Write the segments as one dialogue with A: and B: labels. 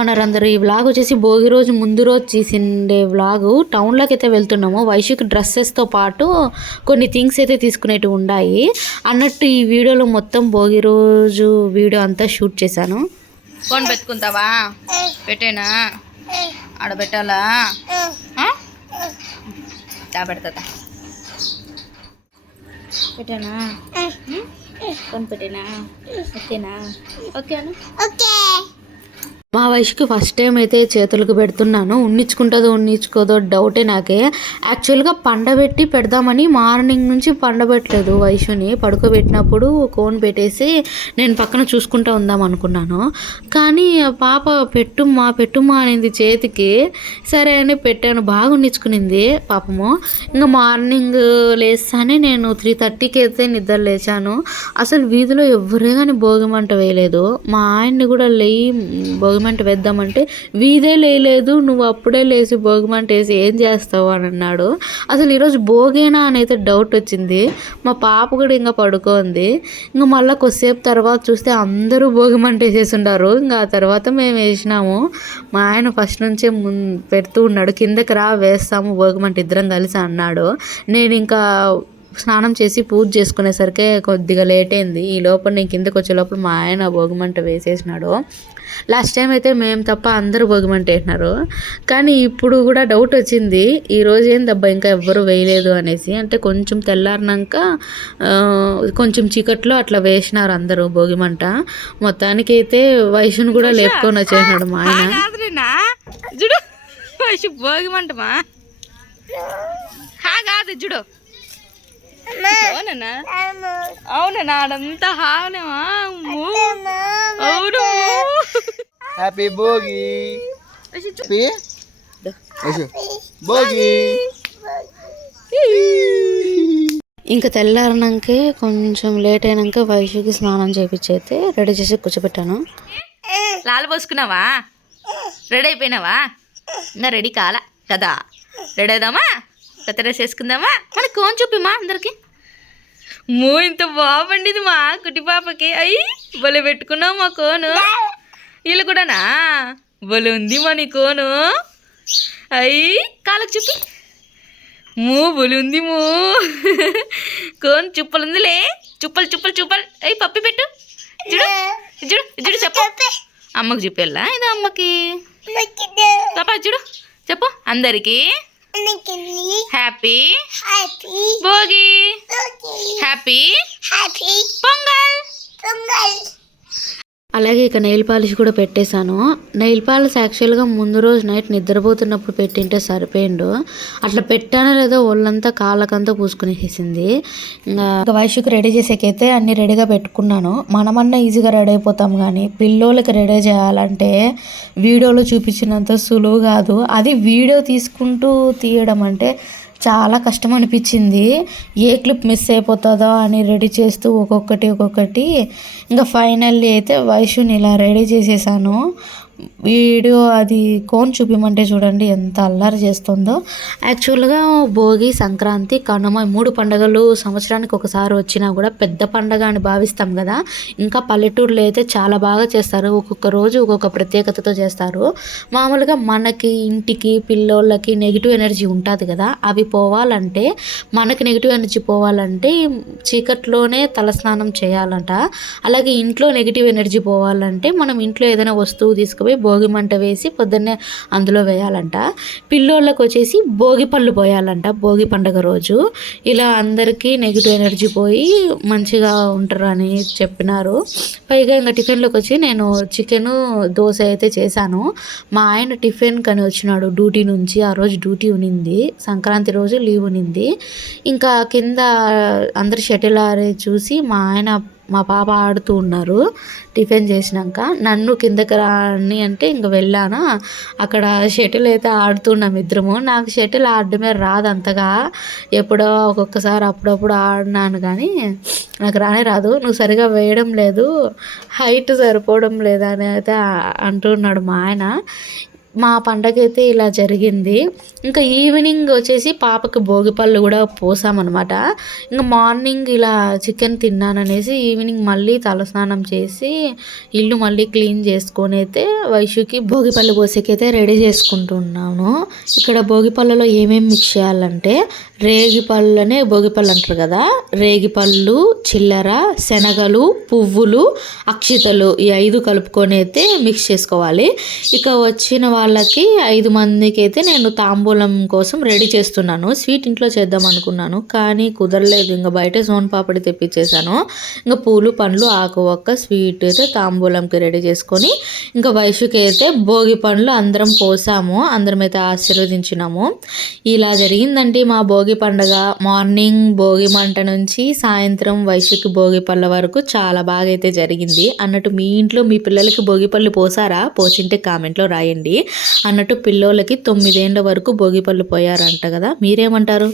A: ఉన్నారు అందరూ? ఈ వ్లాగ్ వచ్చేసి భోగి రోజు ముందు రోజు తీసిండే వ్లాగ్ టౌన్లోకి అయితే వెళ్తున్నాము. వైశ్యకి డ్రెస్సెస్తో పాటు కొన్ని థింగ్స్ అయితే తీసుకునేటివి ఉన్నాయి అన్నట్టు ఈ వీడియోలో మొత్తం భోగి రోజు వీడియో అంతా షూట్ చేశాను.
B: ఫోన్ పెట్టుకుంటావా? పెట్టేనా? ఆడ పెట్టాలా? పెడతా పెట్టానా? ఫోన్ పెట్టేనా? ఓకేనా ఓకేనా
A: మా వయసుకి ఫస్ట్ టైం అయితే చేతులకు పెడుతున్నాను. ఉన్నించుకుంటుందో ఉన్నించుకోదో డౌటే నాకే. యాక్చువల్గా పండబెట్టి పెడదామని మార్నింగ్ నుంచి పండబెట్టలేదు వయసుని. పడుకోబెట్టినప్పుడు కోన్ పెట్టేసి నేను పక్కన చూసుకుంటా ఉందాం అనుకున్నాను. కానీ పాప పెట్టుమ్మా పెట్టుమ్మా అనేది చేతికి. సరే అని పెట్టాను. బాగా ఉన్నించుకునింది పాపము. ఇంకా మార్నింగ్ లేస్తానే నేను త్రీ థర్టీకి అయితే నిద్ర లేచాను. అసలు వీధిలో ఎవరే కానీ భోగిమంట వేయలేదు. మా ఆయన్ని కూడా లేయి భోగిమంట వేద్దామంటే వీధే లేలేదు నువ్వు అప్పుడే లేచి భోగిమంట వేసి ఏం చేస్తావు అని అన్నాడు. అసలు ఈరోజు భోగేనా అని అయితే డౌట్ వచ్చింది. మా పాప కూడా ఇంకా పడుకోంది. ఇంకా మళ్ళీ కొద్దిసేపు తర్వాత చూస్తే అందరూ భోగిమంట వేసేసి ఉండారు ఇంకా ఆ తర్వాత మేము వేసినాము. మా ఆయన ఫస్ట్ నుంచే ముం పెడుతూ ఉన్నాడు. కిందకి రా వేస్తాము భోగిమంట ఇద్దరం కలిసి అన్నాడు. నేను ఇంకా స్నానం చేసి పూజ చేసుకునేసరికి కొద్దిగా లేట్ అయింది. ఈ లోపల నేను కిందకి వచ్చే లోపల మా ఆయన భోగిమంట వేసేసినాడు. లాస్ట్ టైం అయితే మేము తప్ప అందరూ భోగిమంట వేసినారు. కానీ ఇప్పుడు కూడా డౌట్ వచ్చింది. ఈ రోజు ఏం దెబ్బ ఇంకా ఎవ్వరు వేయలేదు అనేసి. అంటే కొంచెం తెల్లారినాక కొంచెం చీకట్లో అట్లా వేసినారు అందరూ భోగిమంట. మొత్తానికి అయితే వయసును కూడా లేపుకొని వచ్చేసినాడు మా ఆయన.
B: భోగిమంటమా? కాదు చూడు అవునన్నా? అవునన్నా ఆడంతా హావనేమా అవును.
C: హ్యాపీ భోగి భోగి
A: ఇంకా తెల్లారినాకే కొంచెం లేట్ అయినాక వయసుకి స్నానం చేపించి అయితే రెడీ చేసి కూర్చోబెట్టాను.
B: లాలు పోసుకున్నావా? రెడీ అయిపోయినావా? ఇంకా రెడీ కాలా. కదా. రెడీ అవుదామా కొత్త డ్రెస్ వేసుకుందామా మన కోన్ చూపిమా అందరికి. మో ఇంత బాగుండిది మా కుటి పాపకి. అయ్యి భలే పెట్టుకున్నావు మా కోను. వీళ్ళు కూడానా? భలే ఉంది మా నీ కోను. అయ్యి కాళ్ళకి చూపి. మూ భలే ఉంది మూ. కోన్ చుప్పలుందిలే చుప్పలు చుప్పలు చుప్పలు అయ్యి పప్పి పెట్టు. చూడు చూడు చూడు చెప్పు. అమ్మకి చూపెళ్ళా ఇది అమ్మకి. పాపా చూడు చెప్పు. అందరికి. హ్యాపీ భోగి హ్యాపీ పొంగల్
A: అలాగే ఇక నెయిల్ పాలిష్ కూడా పెట్టేశాను. నెయిల్ పాలిష్ యాక్చువల్గా ముందు రోజు నైట్ నిద్రపోతున్నప్పుడు పెట్టింటే సరిపోయిండు. అట్లా పెట్టానో లేదో ఒళ్ళంతా కాళ్ళకంతా పూసుకునేసేసింది. ఇంకా ఇంకా వయసుకి రెడీ చేసేకైతే అన్ని రెడీగా పెట్టుకున్నాను. మనమన్నా ఈజీగా రెడీ అయిపోతాం కానీ పిల్లోళ్ళకి రెడీ చేయాలంటే వీడియోలో చూపించినంత సులువు కాదు. అది వీడియో తీసుకుంటూ తీయడం అంటే చాలా కష్టం అనిపించింది. ఏ క్లిప్ మిస్ అయిపోతుందో అని రెడీ చేస్తూ ఒక్కొక్కటి ఒక్కొక్కటి. ఇంకా ఫైనల్లీ అయితే వైషుని ఇలా రెడీ చేసేసాను. వీడియో అది కోన్ చూపిమంటే చూడండి ఎంత అల్లరి చేస్తుందో. యాక్చువల్గా భోగి సంక్రాంతి కనుమ మూడు పండుగలు సంవత్సరానికి ఒకసారి వచ్చినా కూడా పెద్ద పండగ అని భావిస్తాం కదా. ఇంకా పల్లెటూరులో అయితే చాలా బాగా చేస్తారు. ఒక్కొక్క రోజు ఒక్కొక్క ప్రత్యేకతతో చేస్తారు. మామూలుగా మనకి ఇంటికి పిల్లోళ్ళకి నెగిటివ్ ఎనర్జీ ఉంటుంది కదా. అవి పోవాలంటే మనకి నెగిటివ్ ఎనర్జీ పోవాలంటే చీకట్లోనే తలస్నానం చేయాలంట. అలాగే ఇంట్లో నెగిటివ్ ఎనర్జీ పోవాలంటే మనం ఇంట్లో ఏదైనా వస్తువు తీసుకుపోయి భోగి మంట వేసి పొద్దున్నే అందులో వేయాలంట. పిల్లోళ్ళకి వచ్చేసి భోగి పళ్ళు పోయాలంట భోగి పండగ రోజు. ఇలా అందరికీ నెగిటివ్ ఎనర్జీ పోయి మంచిగా ఉంటారు అని చెప్పినారు. పైగా ఇంకా టిఫిన్లోకి వచ్చి నేను చికెను దోశ అయితే చేశాను. మా ఆయన టిఫిన్ కని వచ్చినాడు డ్యూటీ నుంచి. ఆ రోజు డ్యూటీ ఉనింది సంక్రాంతి రోజు లీవ్ ఉనింది ఇంకా కింద అందరు షటిల్ ఆరే చూసి మా ఆయన మా పాప ఆడుతూ ఉన్నారు. టిఫిన్ చేసినాక నన్ను కిందకి రాని అంటే ఇంక వెళ్ళాను? అక్కడ షటిల్ అయితే ఆడుతున్నాం ఇద్దరము. నాకు షటిల్ ఆడడమే రాదు అంతగా. ఎప్పుడో ఒక్కొక్కసారి అప్పుడప్పుడు ఆడినాను కానీ నాకు రానే రాదు. నువ్వు సరిగా వేయడం లేదు. హైట్ సరిపోవడం లేదని అయితే అంటున్నాడు మా ఆయన. మా పండగ అయితే ఇలా జరిగింది. ఇంకా ఈవినింగ్ వచ్చేసి పాపకి భోగిపళ్ళు కూడా పోసామన్నమాట. ఇంకా మార్నింగ్ ఇలా చికెన్ తిన్నాననేసి ఈవినింగ్ మళ్ళీ తలస్నానం చేసి ఇల్లు మళ్ళీ క్లీన్ చేసుకొని అయితే వైషుకి భోగిపళ్ళు పోసేకైతే రెడీ చేసుకుంటున్నాను. ఇక్కడ భోగిపళ్ళలో ఏమేమి మిక్స్ చేయాలంటే రేగిపళ్ళనే భోగిపళ్ళు అంటారు కదా? రేగిపళ్ళు చిల్లర శనగలు పువ్వులు అక్షితలు ఈ ఐదు కలుపుకొని అయితే మిక్స్ చేసుకోవాలి. ఇక వచ్చిన వాళ్ళకి ఐదు మందికి అయితే నేను తాంబూలం కోసం రెడీ చేస్తున్నాను. స్వీట్ ఇంట్లో చేద్దాం అనుకున్నాను కానీ కుదరలేదు. ఇంకా బయట సోన్ పాపడి తెప్పించేసాను ఇంకా పూలు పండ్లు ఆకు ఒక్క స్వీట్ అయితే తాంబూలంకి రెడీ చేసుకొని ఇంకా వయసుకి అయితే భోగి పండ్లు అందరం పోసాము. అందరం అయితే ఆశీర్వదించినాము. ఇలా జరిగిందండి మా భోగి పండగ. మార్నింగ్ భోగి మంట నుంచి సాయంత్రం వయసుకి భోగి పళ్ళ వరకు చాలా బాగా అయితే జరిగింది. అన్నట్టు మీ ఇంట్లో మీ పిల్లలకి భోగి పళ్ళు పోసారా? పోసింటే కామెంట్లో రాయండి. అన్నట్టు పిల్లోళ్ళకి తొమ్మిదేండ్ల వరకు భోగి పళ్ళు పోయారంట కదా. మీరేమంటారు?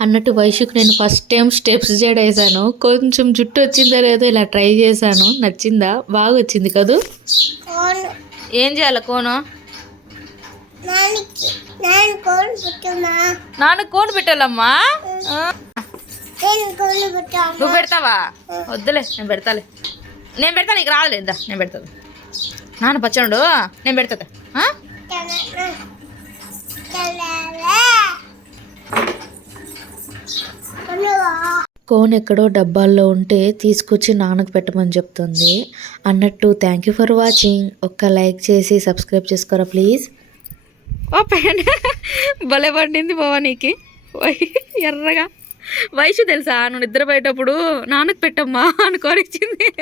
A: అన్నట్టు వయసుకు నేను ఫస్ట్ టైం స్టెప్స్ జడ వేసాను కొంచెం జుట్టు వచ్చిందో లేదో ఇలా ట్రై చేశాను. నచ్చిందా? బాగా వచ్చింది కదూ?
B: ఏం చేయాలి కోను? నాన్న కోను పెట్టాలమ్మా. నువ్వు పెడతావా? వద్దులే నేను పెడతాలే. నేను పెడతా నీకు రాదులే ఇద్దా నేను పెడతాను. నాన్న పచ్చండు నేను పెడతా?
A: కోన్ ఎక్కడో డబ్బాల్లో ఉంటే తీసుకొచ్చి నాన్నకు పెట్టమని చెప్తుంది. అన్నట్టు థ్యాంక్ యూ ఫర్ వాచింగ్ ఒక్క లైక్ చేసి సబ్స్క్రైబ్ చేసుకోరా ప్లీజ్
B: ఓ పెన్ భలే పడింది బావా వై- ఎర్రగా. వయసు తెలుసా? నువ్వు నిద్రపోయేటప్పుడు నాన్నకు పెట్టమ్మా అనుకోనిచ్చింది